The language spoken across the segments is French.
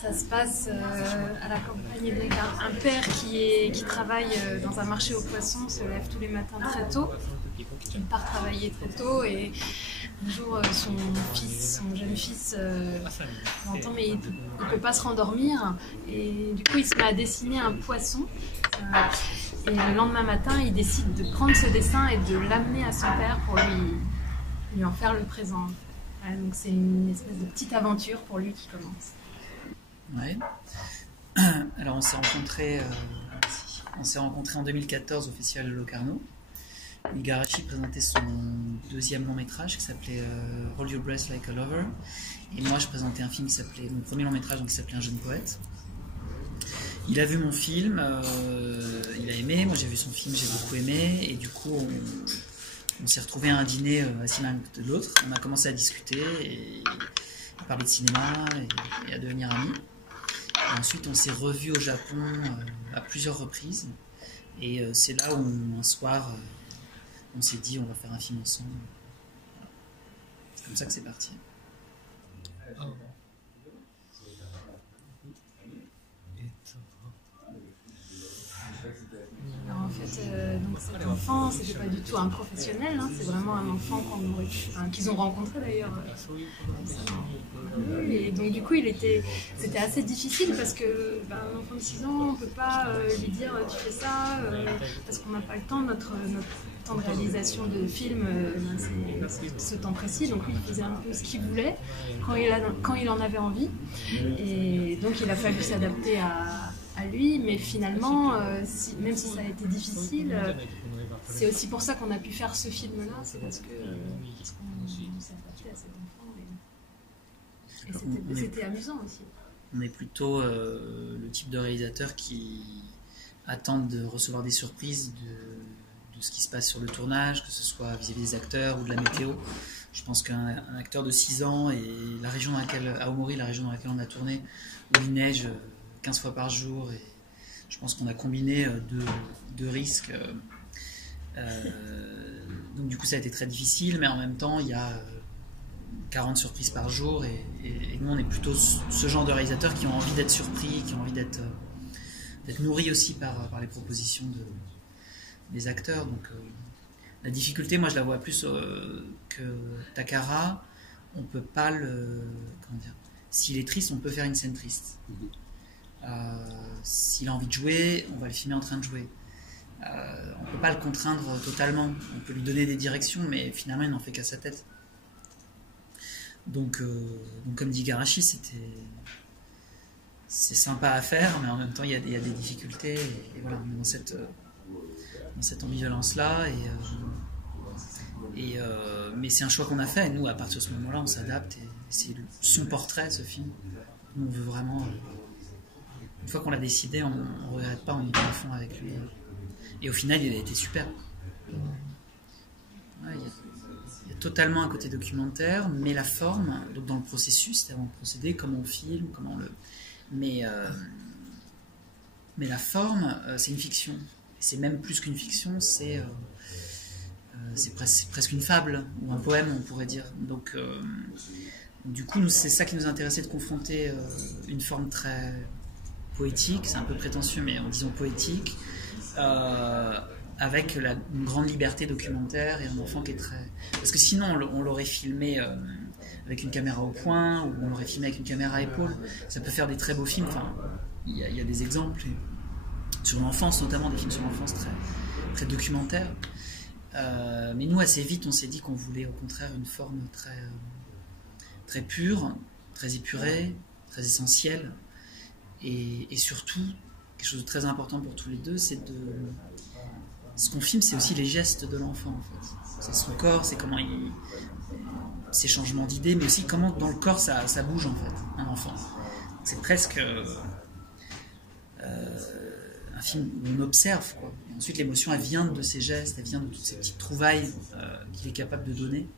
Ça se passe à la campagne. Donc un père qui travaille dans un marché aux poissons se lève tous les matins très tôt. Il part travailler très tôt et un jour son jeune fils l'entend mais il peut pas se rendormir et du coup il se met à dessiner un poisson et le lendemain matin il décide de prendre ce dessin et de l'amener à son père pour lui en faire le présent. Voilà, donc c'est une espèce de petite aventure pour lui qui commence. Ouais. Alors on s'est rencontrés en 2014 au Festival de Locarno. Igarashi présentait son deuxième long métrage qui s'appelait Hold Your Breath Like a Lover, et moi je présentais un film qui s'appelait, mon premier long métrage qui s'appelait Un jeune poète. Il a vu mon film, il a aimé, moi j'ai vu son film, j'ai beaucoup aimé, et du coup on s'est retrouvés à un dîner assis l'un à côté de l'autre. On a commencé à discuter et à parler de cinéma et à devenir amis. Et ensuite on s'est revus au Japon à plusieurs reprises, et c'est là où un soir on s'est dit on va faire un film ensemble. Voilà. C'est comme ça que c'est parti. Alors en fait, donc cet enfant, c'était pas du tout un professionnel, hein, c'est vraiment un enfant qu'ils ont rencontré d'ailleurs. Et donc du coup, c'était assez difficile parce que un enfant de 6 ans, on peut pas lui dire tu fais ça parce qu'on n'a pas le temps. Notre temps de réalisation de film, c'est ce temps précis. Donc lui, il faisait un peu ce qu'il voulait quand il en avait envie. Et donc il a fallu s'adapter à lui, mais finalement, même si ça a été difficile, c'est aussi pour ça qu'on a pu faire ce film-là, c'est parce qu'on s'est adapté à cet enfant et c'était amusant aussi. On est plutôt le type de réalisateur qui attend de recevoir des surprises de ce qui se passe sur le tournage, que ce soit vis-à-vis des acteurs ou de la météo. Je pense qu'un acteur de 6 ans et la région dans laquelle, Aomori, la région dans laquelle on a tourné, où il neige 15 fois par jour, et je pense qu'on a combiné deux risques. Donc du coup ça a été très difficile, mais en même temps il y a 40 surprises par jour, et nous on est plutôt ce genre de réalisateurs qui ont envie d'être surpris, qui ont envie d'être nourris aussi par les propositions des acteurs. Donc la difficulté, moi je la vois plus que Takara, on peut pas comment dire, s'il est triste on peut faire une scène triste. S'il a envie de jouer, on va le filmer en train de jouer. On ne peut pas le contraindre totalement. On peut lui donner des directions, mais finalement, il n'en fait qu'à sa tête. Donc comme dit Igarashi, c'est sympa à faire, mais en même temps, il y a des difficultés. Et voilà, on est dans cette ambivalence-là. Mais c'est un choix qu'on a fait. Et nous, à partir de ce moment-là, on s'adapte. Et c'est son portrait, ce film. Nous, on veut vraiment... Une fois qu'on l'a décidé, on ne regrette pas, on y va à fond avec lui. Et au final, il a été super. Ouais, il y a totalement un côté documentaire, mais la forme, donc dans le processus, c'est-à-dire le procédé, comment on filme, comment on le... Mais la forme, c'est une fiction. Et c'est même plus qu'une fiction, c'est presque une fable, ou un poème, on pourrait dire. Donc, du coup, c'est ça qui nous intéressait, de confronter une forme très... poétique, c'est un peu prétentieux, mais disons poétique, avec une grande liberté documentaire, et un enfant qui est très... Parce que sinon, on l'aurait filmé avec une caméra au point, ou on l'aurait filmé avec une caméra à épaule. Ça peut faire des très beaux films, enfin, il y a des exemples, sur l'enfance notamment, des films sur l'enfance très, très documentaires. Mais nous, assez vite, on s'est dit qu'on voulait au contraire une forme très, très pure, très épurée, très essentielle. Et surtout, quelque chose de très important pour tous les deux, c'est ce qu'on filme, c'est aussi les gestes de l'enfant, en fait. C'est son corps, c'est comment ses changements d'idées, mais aussi comment dans le corps ça bouge, en fait, un enfant. C'est presque un film où on observe, quoi. Et ensuite, l'émotion, elle vient de ses gestes, elle vient de toutes ces petites trouvailles qu'il est capable de donner.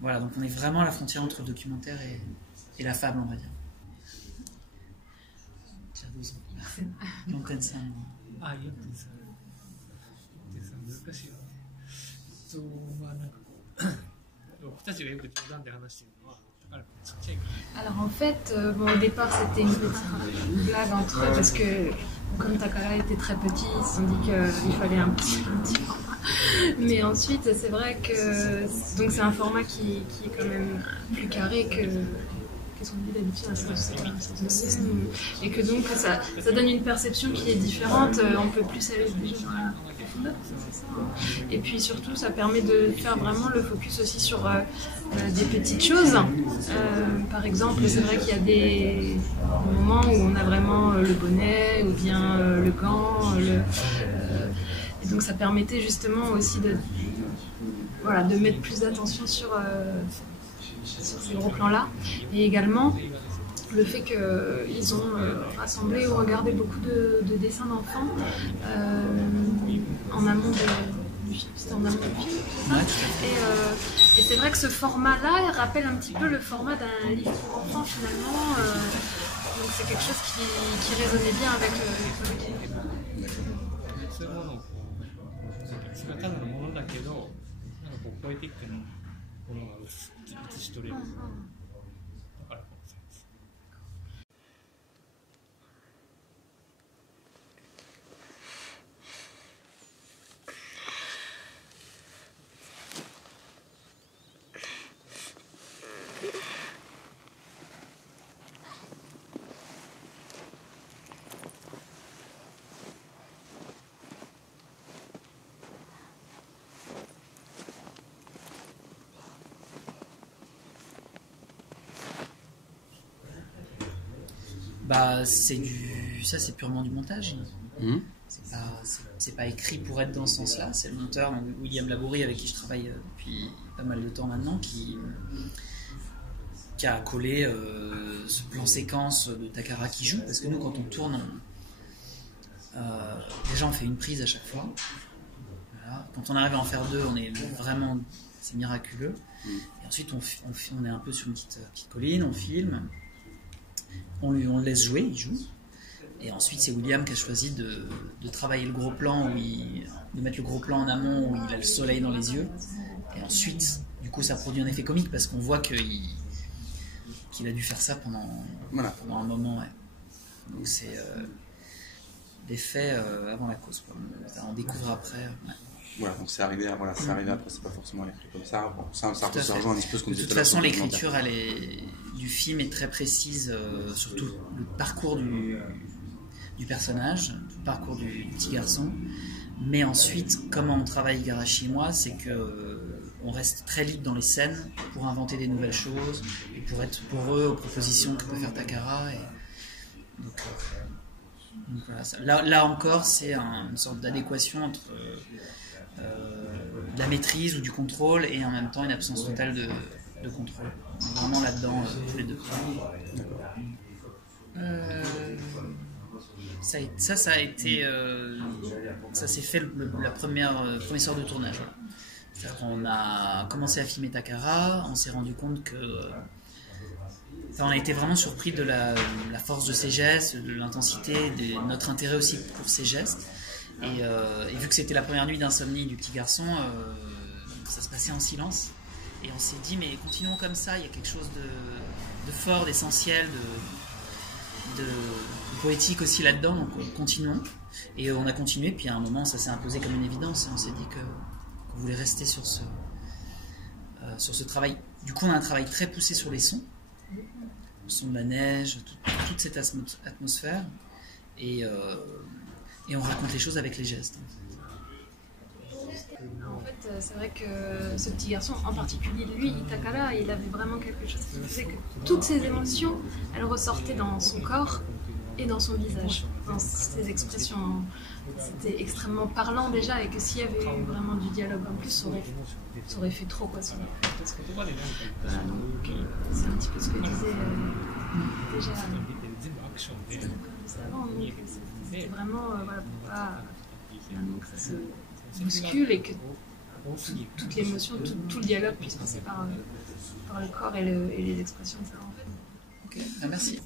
Voilà, donc on est vraiment à la frontière entre le documentaire et la fable, on va dire. Tu as 12 ans. 43 ans. 難しいよね。まあなんかこう僕たちがよく冗談で話してるのは、だからちっちゃいか Alors en fait, au départ c'était une petite blague entre eux parce que comme Takara était très petit, ils se sont dit qu'il fallait un petit format. Mais ensuite c'est vrai que donc c'est un format qui est quand même plus carré que son idée d'habitude et que donc ça donne une perception qui est différente, on peut plus aller déjà dans la profondeur, c'est ça. Et puis surtout ça permet de faire vraiment le focus aussi sur des petites choses. Par exemple, c'est vrai qu'il y a des moments où on a vraiment le bonnet ou bien le gant, et donc ça permettait justement aussi de mettre plus d'attention sur ces gros plans-là. Et également, le fait qu'ils ont rassemblé ou regardé beaucoup de dessins d'enfants en amont du film. C'était en amont du film, c'est ça. Et c'est vrai que ce format-là, il rappelle un petit peu le format d'un livre pour enfants, finalement. Donc c'est quelque chose qui résonnait bien avec le film. Bah, ça c'est purement du montage. C'est pas écrit pour être dans ce sens-là. C'est le monteur, donc William Labourie, avec qui je travaille depuis pas mal de temps maintenant, qui a collé ce plan séquence de Takara qui joue, parce que nous quand on tourne, déjà on fait une prise à chaque fois. Voilà. Quand on arrive à en faire deux, on est vraiment, c'est miraculeux. Et ensuite on est un peu sur une petite colline, on filme. On le laisse jouer, il joue. Et ensuite, c'est William qui a choisi de travailler le gros plan, de mettre le gros plan en amont où il a le soleil dans les yeux. Et ensuite, du coup, ça produit un effet comique parce qu'on voit qu'il a dû faire ça pendant un moment. Ouais. Donc, c'est l'effet avant la cause. On découvre après. Ouais. Voilà, donc c'est arrivé après, c'est pas forcément écrit comme ça. Bon, ça rejoint un petit peu ce qu'on disait tout à l'heure. De toute façon, l'écriture du film est très précise, surtout le parcours du personnage, le parcours du petit garçon. Mais ensuite, comment on travaille Igarashi et moi, c'est qu'on reste très libre dans les scènes pour inventer des nouvelles choses et pour être pour eux aux propositions que peut faire Takara. Donc voilà, là encore, c'est une sorte d'adéquation entre de la maîtrise ou du contrôle et en même temps une absence totale de contrôle. On est vraiment là-dedans, tous les deux. Ça a été, ça s'est fait la premier sort de tournage. C'est-à-dire qu'on a commencé à filmer Takara, on s'est rendu compte que, on a été vraiment surpris de la force de ses gestes, de l'intensité, de notre intérêt aussi pour ses gestes. Et vu que c'était la première nuit d'insomnie du petit garçon, ça se passait en silence. Et on s'est dit, mais continuons comme ça, il y a quelque chose de fort, d'essentiel, de poétique aussi là-dedans, donc continuons. Et on a continué, puis à un moment, ça s'est imposé comme une évidence, et on s'est dit qu'on voulait rester sur ce travail. Du coup, on a un travail très poussé sur les sons, le son de la neige, toute cette atmosphère, et on raconte les choses avec les gestes. En fait, c'est vrai que ce petit garçon, en particulier lui, Takara, il avait vraiment quelque chose qui faisait que toutes ses émotions, elles ressortaient dans son corps et dans son visage, dans ses expressions. C'était extrêmement parlant déjà, et que s'il y avait eu vraiment du dialogue en plus, ça aurait fait trop quoi. Parce que, voilà, donc c'est un petit peu ce que disait déjà avant, donc c'était vraiment voilà, pour pas finalement que ça se bouscule et que toute l'émotion, tout le dialogue puisse passer par le corps et les expressions de ça en fait. Ok, merci.